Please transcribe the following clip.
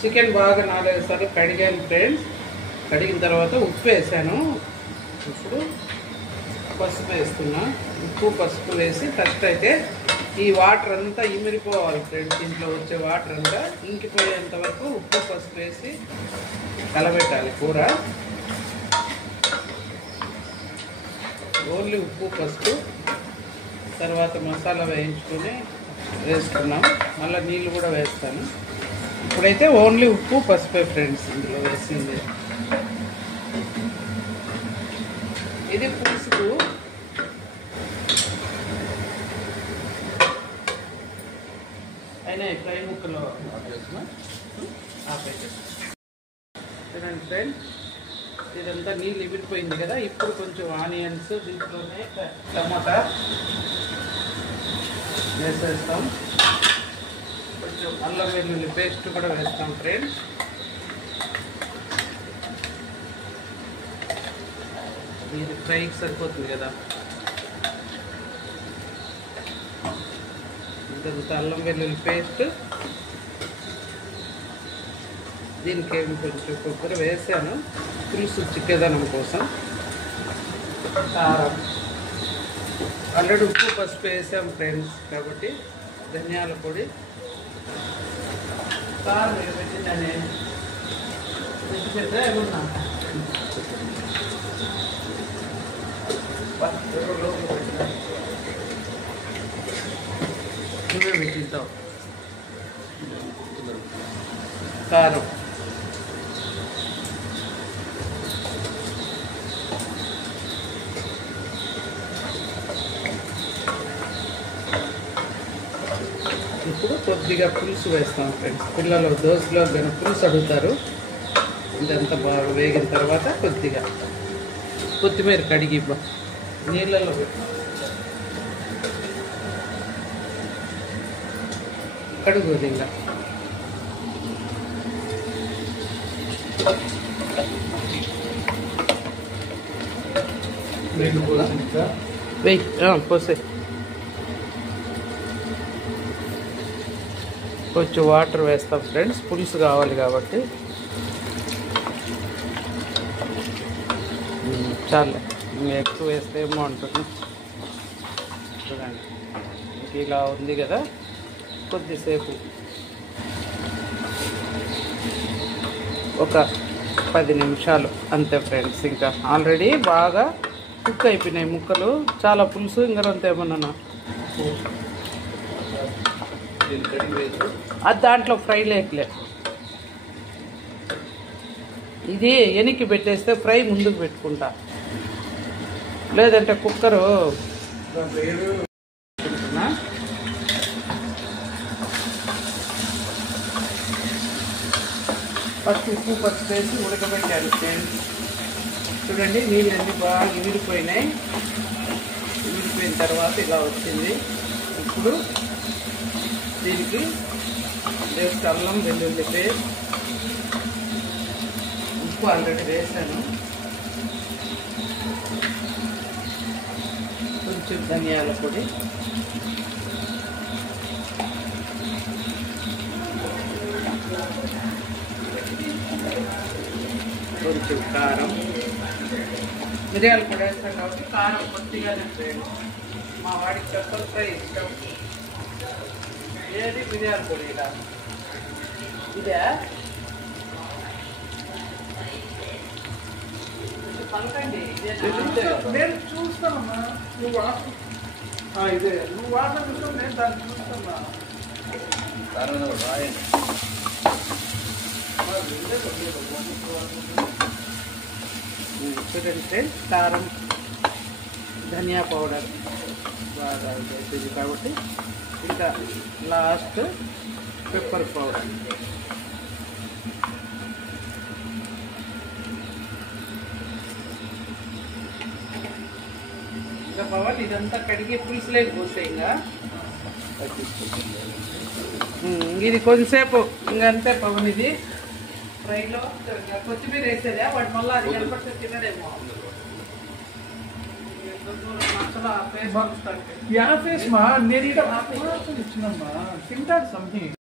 Chicken బాగా 4-5 సార్లు కడిగాను friends. కడిగిన తర్వాత ఉప్పు వేసాను. ఇప్పుడు పసుపు వేస్తున్నా. ఉప్పు పసుపు వేసి ఫస్ట్ అయితే ఈ వాటర్ అంతా ఇమిరిపోవాలి ఫ్రెండ్స్. ఇంట్లో వచ్చే వాటర్ అంతా ఇంకిపోయేంత వరకు ఉప్పు పసుపు వేసి కలబెట్టాలి కూర. ఓన్లీ ఉప్పు పసుపు, తర్వాత మసాలా వేయించుకొని వేసుకున్నాం. మళ్ళీ నీళ్ళు కూడా వేస్తాను. ఇప్పుడైతే ఓన్లీ ఉప్పు పసుపే ఫ్రెండ్స్ ఇందులో వేసింది. ఇది పులుసుకు అయినా ఫ్రై ముక్కలో చూడండి ఫ్రెండ్స్, ఇదంతా నీళ్ళు ఇమిడిపోయింది కదా. ఇప్పుడు కొంచెం ఆనియన్స్, దీంట్లోనే టమాటా వేసేస్తాం. కొంచెం అల్లం వెల్లుల్లి పేస్ట్ కూడా వేస్తాం ఫ్రెండ్స్. ఇది ఫ్రైకి సరిపోతుంది కదా. ఇంత అల్లం వెల్లుల్లి పేస్ట్, దీనికి కొంచెం కొబ్బరి వేసాను పులుసు చిక్కదనం కోసం. కారం, ఆల్రెడీ ఉప్పు పసుపు వేసాం ఫ్రెండ్స్ కాబట్టి ధనియాల పొడి, కారం పెట్టిందని పెట్టిందా ఏమన్నా నువ్వే పెట్టిస్తావు. కారం, ఇప్పుడు కొద్దిగా పులుసు వేస్తాం ఫ్రెండ్స్. పిల్లలు దోశలో కానీ పులుసు అడుగుతారు. ఇదంతా బాగా వేగిన తర్వాత కొద్దిగా కొత్తిమీర కడిగి నీళ్ళలో కడుగుది ఇంకా. వెయ్యి పోసే. కొంచెం వాటర్ వేస్తాం ఫ్రెండ్స్, పులుసు కావాలి కాబట్టి. చాలే, ఇంకా ఎక్కువ వేస్తే ఏమో ఉంటుంది. చూడండి ఇంక ఇలా ఉంది కదా. కొద్దిసేపు ఒక 10 నిమిషాలు అంతే ఫ్రెండ్స్. ఇంకా ఆల్రెడీ బాగా కుక్ అయిపోయినాయి ముక్కలు. చాలా పులుసు ఇంకంత ఏమన్నా అది దాంట్లో ఫ్రై లేకలే. ఇది ఎనికి పెట్టేస్తే ఫ్రై ముందుకు పెట్టుకుంటా, లేదంటే కుక్కరు ఫస్ట్ ఉప్పు పసుపు వేసి ఉడకబెట్టాను ఫ్రెండ్స్. చూడండి నీళ్ళన్నీ బాగా ఇమిడిపోయినాయి. ఇమిడిపోయిన తర్వాత ఇలా వచ్చింది. ఇప్పుడు దీనికి జస్ట్ అల్లం వెల్లుల్లి పేస్ట్, ఉప్పు ఆల్రెడీ వేసాను, కొంచెం ధనియాల పొడి, కొంచెం కారం, మిరియాల పొడి వేస్తాం కాబట్టి కారం కొద్దిగానే వేయండి. మా వాడికి పెప్పర్ ఫ్రై ఇష్టం. ఏది మిరియాల పొడి ఇలా ఇదే పలకండి. నేను చూస్తానమ్మా, నువ్వు ఇదే నువ్వు వాసన చూస్తావు, నేను దాన్ని చూస్తున్నా. చూడండి కారం, ధనియా పౌడర్ బాగా వేసేది కాబట్టి ఇంకా లాస్ట్ పెప్పర్ పౌడర్. ఇంకా పవన్ ఇదంతా కడిగి పులుసులేకి పోస్తే ఇంకా ఇది కొంచెంసేపు ఇంకంతే పవన్. ఇది ఫ్రైలో కొత్తిమీర వేసేదా వాడు మళ్ళీ అది కనపడితే తినడేమో. అసలు ఆ ఫేస్ యా ఫేస్ మా నేను ఇక్కడ ఇచ్చినమ్మా తింటాడు సంథింగ్